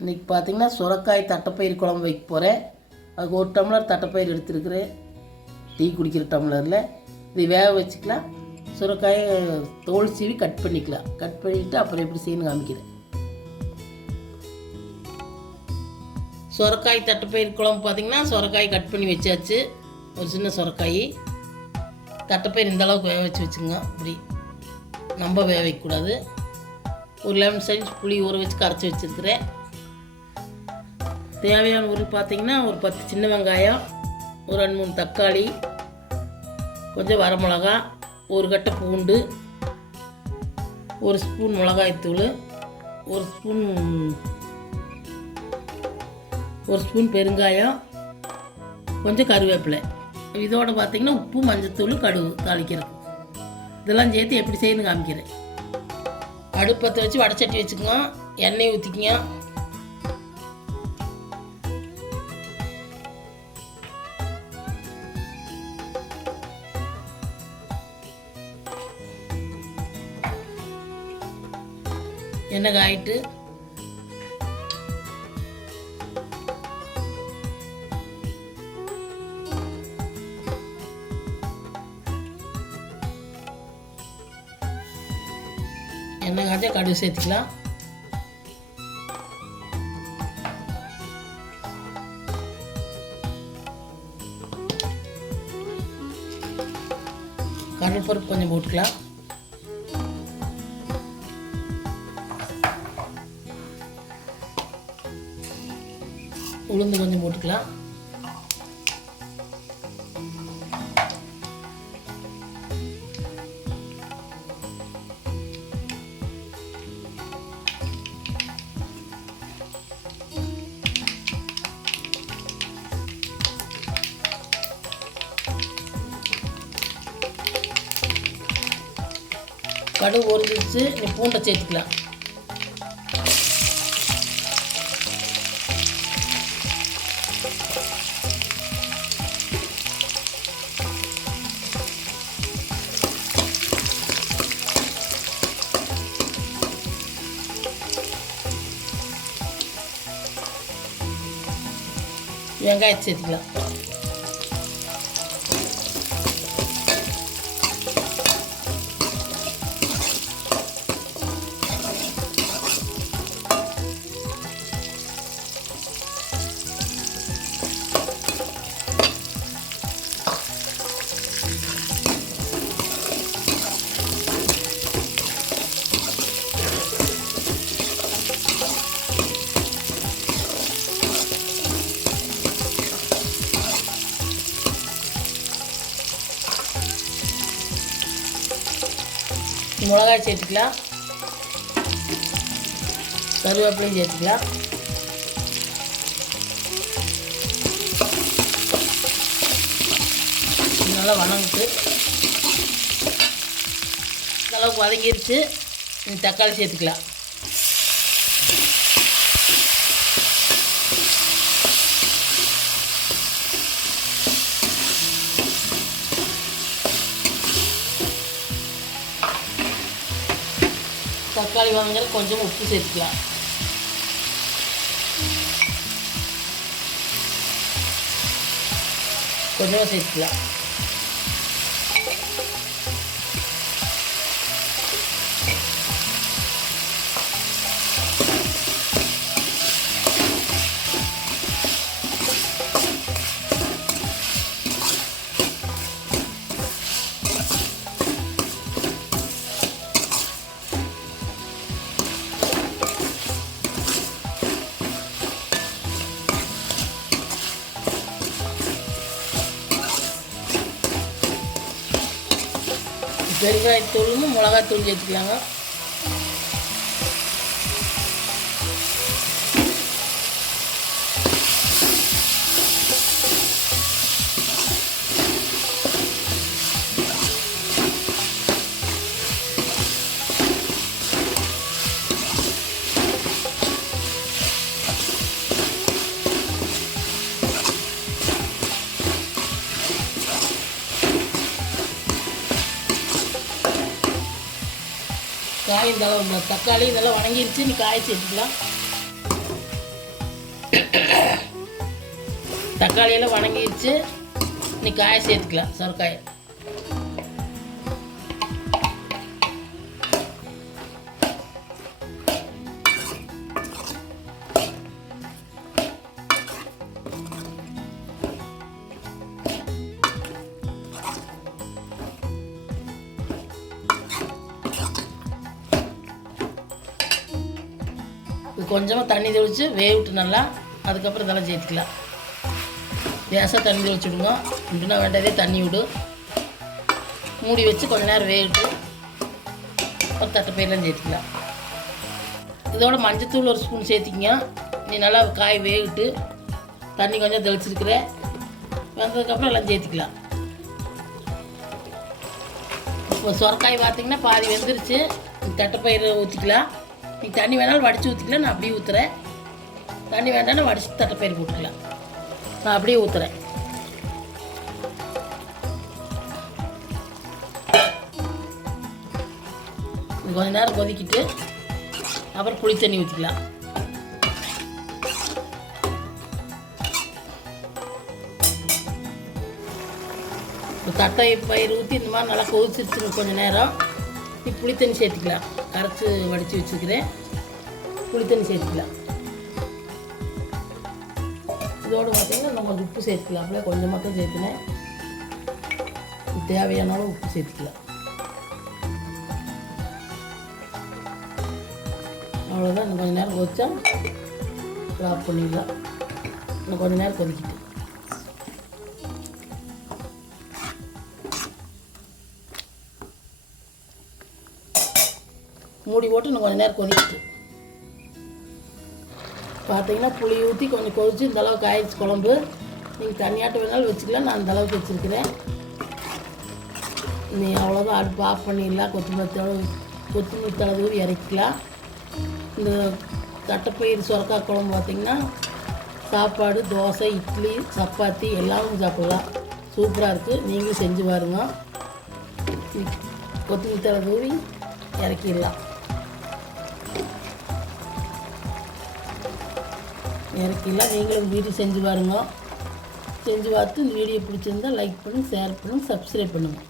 இன்றைக்கி பார்த்திங்கன்னா சுரக்காய் தட்டைப்பயிறு குழம்பு வைக்க போகிறேன். அதுக்கு 1 டம்ளர் தட்டைப்பயிறு எடுத்துருக்குறேன். டீ குடிக்கிற டம்ளரில் இது வேக வச்சுக்கலாம். சுரக்காயை தோல் சீவி கட் பண்ணிக்கலாம். கட் பண்ணிவிட்டு அப்புறம் எப்படி செய்யணும் காமிக்கிறேன். சுரக்காய் தட்டைப்பயிறு குழம்பு பார்த்திங்கன்னா சுரக்காய் கட் பண்ணி வச்சாச்சு. ஒரு சின்ன சுரக்காய். தட்டைப்பயிறு இந்த அளவுக்கு வேக வச்சுங்க. இப்படி நம்ம வேக வைக்கக்கூடாது. ஒரு லெமன் சைஸ் புளி ஊற வச்சு கரைச்சி வச்சுருக்கிறேன். தேவையான ஊர் பார்த்திங்கன்னா ஒரு 10 சின்ன வெங்காயம், ஒரு 2-3 தக்காளி, கொஞ்சம் வரமிளகா, ஒரு கட்டை பூண்டு, ஒரு ஸ்பூன் மிளகாய்த்தூள், ஒரு ஸ்பூன் பெருங்காயம், கொஞ்சம் கருவேப்பிலை. இதோடு பார்த்திங்கன்னா உப்பு, மஞ்சத்தூள், கடுகு தாளிக்கிறது. இதெல்லாம் சேர்த்து எப்படி செய்யணும் காமிக்கிறேன். அடுப்பத்தை வச்சு வடைச்சட்டி வச்சுக்கோங்க. எண்ணெய் ஊற்றிக்கங்க. எண்ணெய் காயிட்டு எண்ணெய் காய்ச்சா கடுகு சேர்த்துக்கலாம். கடலைப்பருப்பு கொஞ்சம் போட்டுக்கலாம். உளுந்து கொஞ்சம் போட்டுக்கலாம். கடுகு பொரிஞ்சிச்சு. நீ பூண்டை சேர்த்துக்கலாம். வெங்காயத்தை சேர்த்துக்கலாம். மிளகாய் சேர்த்துக்கலாம். கருவேப்பிலையும் சேர்த்துக்கலாம். நல்லா வதங்கிட்டு இந்த அளவுக்கு வதங்கிருச்சு. தக்காளி சேர்த்துக்கலாம். தக்காளி வாங்குற கொஞ்சம் உப்பு சேர்த்துக்கலாம். கொஞ்சமாக சேர்த்துக்கலாம். பெருங்காயத்தூளும் மிளகாத்தூள் சேர்த்துக்கலாங்க. காய் இந்த அளவு தக்காளி இதெல்லாம் வணங்கிருச்சு. நீ காய் சேர்த்துக்கலாம். தக்காளியெல்லாம் வணங்கிடுச்சு. இன்னைக்கு காயை சேர்த்துக்கலாம். சொரக்காயை கொஞ்சமாக தண்ணி தெளித்து வேவிட்டு நல்லா, அதுக்கப்புறம் இதெல்லாம் சேர்த்துக்கலாம். லேசாக தண்ணி தெளிச்சுடுங்க, இப்படின்னா வேண்டாதே தண்ணி விடு. மூடி வச்சு கொஞ்ச நேரம் வேவிட்டு ஒரு தட்டைப்பயிரெலாம் சேர்த்துக்கலாம். இதோட மஞ்சத்தூள் ஒரு ஸ்பூன் சேர்த்திக்கிங்க. நீ நல்லா காய் வேவிட்டு தண்ணி கொஞ்சம் தெளிச்சிருக்கிற, வந்ததுக்கப்புறம் எல்லாம் சேர்த்துக்கலாம். இப்போ சொரக்காய் பார்த்திங்கன்னா பாதி வெந்துருச்சு. தட்டைப்பயிறு ஊற்றிக்கலாம். நீ தண்ணி வேணாலும் வடித்து ஊற்றிக்கலாம். நான் அப்படியே ஊற்றுறேன். தண்ணி வேண்டாம்னா வடித்து தட்டைப்பயிறு போட்டுக்கலாம். நான் அப்படியே ஊற்றுறேன். கொஞ்ச நேரம் கொதிக்கிட்டு அப்புறம் புளி தண்ணி ஊற்றிக்கலாம். தட்டை பயிர் ஊற்றி இந்த மாதிரி நல்லா கொதிச்சிருச்சுங்க. கொஞ்சம் நேரம் புளி தண்ணி சேர்த்துக்கலாம். கரைச்சி வடித்து வச்சுக்கிறேன். புளி தண்ணி சேர்த்துக்கலாம். இதோடு பார்த்திங்கன்னா நம்ம உப்பு சேர்த்துக்கலாம். அப்படியே கொஞ்சமாக தான் சேர்த்துனேன். தேவையானாலும் உப்பு சேர்த்துக்கலாம். அவ்வளோதான். இன்னும் கொஞ்சம் நேரம் கொதிச்சா ஆஃப் பண்ணிடலாம். இன்னும் கொஞ்சம் நேரம் கொதிக்கிட்டு மூடி போட்டு இன்னும் கொஞ்சம் நேரம் கொதிக்கிட்டு பார்த்தீங்கன்னா புளி ஊற்றி கொஞ்சம் கொதிச்சு இந்த அளவுக்கு ஆயிடுச்சு குழம்பு. நீங்கள் தண்ணியாட்ட வேணாலும் வச்சுக்கலாம். நான் அந்த அளவுக்கு வச்சுருக்கிறேன். நீ அவ்வளோதான். அடுப்பு ஆஃப் பண்ணிடலாம். கொத்தமல்லி தழை தூவி இறக்கிக்கலாம். இந்த தட்டைப்பயிறு சுரக்காய் குழம்பு பார்த்திங்கன்னா சாப்பாடு, தோசை, இட்லி, சப்பாத்தி எல்லாமே சாப்பிடலாம். சூப்பராக இருக்குது. நீங்களும் செஞ்சு பாருங்க. கொத்தமல்லி தழை தூவி இறக்கிடலாம். நீங்களும் வீடியோ செஞ்சு பாருங்க. செஞ்சு பார்த்து இந்த வீடியோ பிடிச்சிருந்தால் லைக் பண்ணுங்கள், ஷேர் பண்ணுங்கள், சப்ஸ்கிரைப் பண்ணுங்கள்.